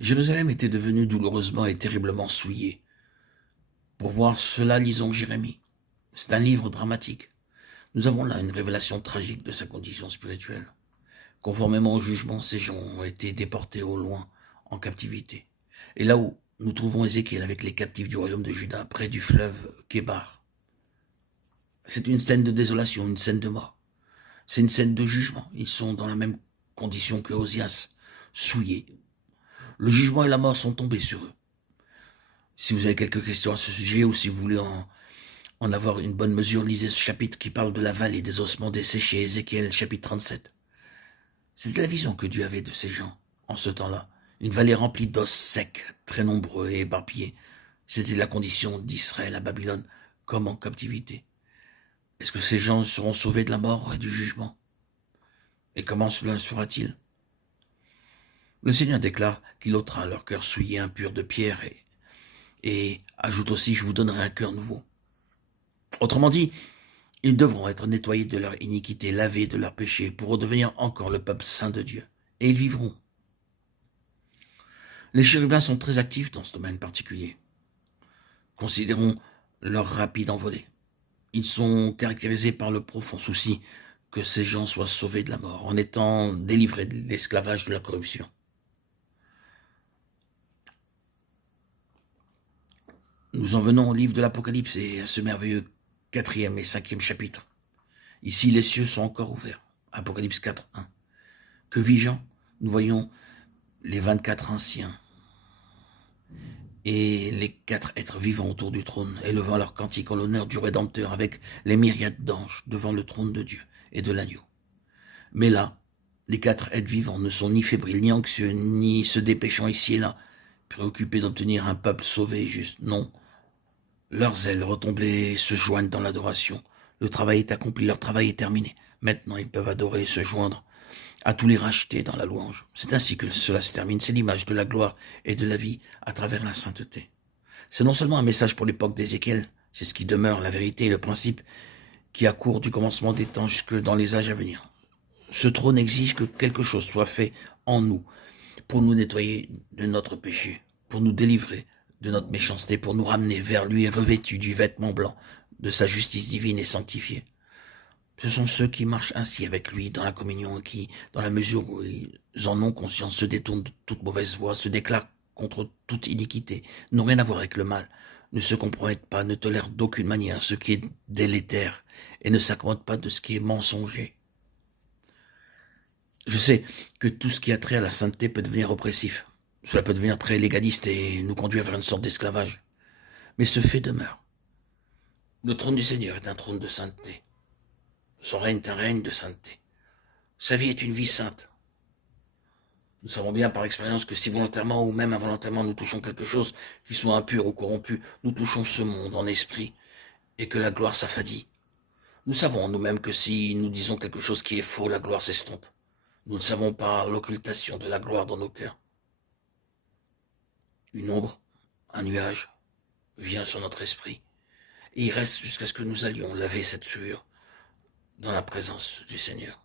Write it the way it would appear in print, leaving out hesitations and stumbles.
Jérusalem était devenue douloureusement et terriblement souillée. Pour voir cela, lisons Jérémie. C'est un livre dramatique. Nous avons là une révélation tragique de sa condition spirituelle. Conformément au jugement, ces gens ont été déportés au loin, en captivité. Et là où nous trouvons Ézéchiel avec les captifs du royaume de Juda, près du fleuve Kébar. C'est une scène de désolation, une scène de mort. C'est une scène de jugement. Ils sont dans la même condition que Osias, souillés. Le jugement et la mort sont tombés sur eux. Si vous avez quelques questions à ce sujet ou si vous voulez en avoir une bonne mesure, lisez ce chapitre qui parle de la vallée des ossements desséchés, Ézéchiel chapitre 37. C'était la vision que Dieu avait de ces gens en ce temps-là. Une vallée remplie d'os secs, très nombreux et éparpillés. C'était la condition d'Israël à Babylone, comme en captivité. Est-ce que ces gens seront sauvés de la mort et du jugement? Et comment cela se fera-t-il? Le Seigneur déclare qu'il ôtera leur cœur souillé, impur de pierre et ajoute aussi, je vous donnerai un cœur nouveau. Autrement dit, ils devront être nettoyés de leur iniquité, lavés de leur péché, pour redevenir encore le peuple saint de Dieu. Et ils vivront. Les chérubins sont très actifs dans ce domaine particulier. Considérons leur rapide envolée. Ils sont caractérisés par le profond souci que ces gens soient sauvés de la mort, en étant délivrés de l'esclavage de la corruption. Nous en venons au livre de l'Apocalypse et à ce merveilleux 4e et 5e chapitre. Ici, les cieux sont encore ouverts. Apocalypse 4, 1. Que vis-je? Nous voyons les 24 anciens et les 4 êtres vivants autour du trône, élevant leur cantique en l'honneur du Rédempteur avec les myriades d'anges devant le trône de Dieu et de l'agneau. Mais là, les 4 êtres vivants ne sont ni fébriles, ni anxieux, ni se dépêchant ici et là, préoccupés d'obtenir un peuple sauvé et juste. Non, leurs ailes retombées se joignent dans l'adoration. Le travail est accompli, leur travail est terminé. Maintenant, ils peuvent adorer et se joindre à tous les rachetés dans la louange. C'est ainsi que cela se termine. C'est l'image de la gloire et de la vie à travers la sainteté. C'est non seulement un message pour l'époque d'Ézéchiel, c'est ce qui demeure, la vérité et le principe qui accourt du commencement des temps jusque dans les âges à venir. Ce trône exige que quelque chose soit fait en nous pour nous nettoyer de notre péché, pour nous délivrer de notre méchanceté, pour nous ramener vers lui revêtus du vêtement blanc de sa justice divine et sanctifiée. Ce sont ceux qui marchent ainsi avec lui dans la communion et qui, dans la mesure où ils en ont conscience, se détournent de toute mauvaise voie, se déclarent contre toute iniquité, n'ont rien à voir avec le mal, ne se compromettent pas, ne tolèrent d'aucune manière ce qui est délétère et ne s'accommodent pas de ce qui est mensonger. Je sais que tout ce qui a trait à la sainteté peut devenir oppressif. Cela peut devenir très légaliste et nous conduire vers une sorte d'esclavage. Mais ce fait demeure. Le trône du Seigneur est un trône de sainteté. Son règne est un règne de sainteté. Sa vie est une vie sainte. Nous savons bien par expérience que si volontairement ou même involontairement nous touchons quelque chose qui soit impur ou corrompu, nous touchons ce monde en esprit et que la gloire s'affadit. Nous savons en nous-mêmes que si nous disons quelque chose qui est faux, la gloire s'estompe. Nous le savons par l'occultation de la gloire dans nos cœurs. Une ombre, un nuage, vient sur notre esprit, et il reste jusqu'à ce que nous allions laver cette souillure dans la présence du Seigneur.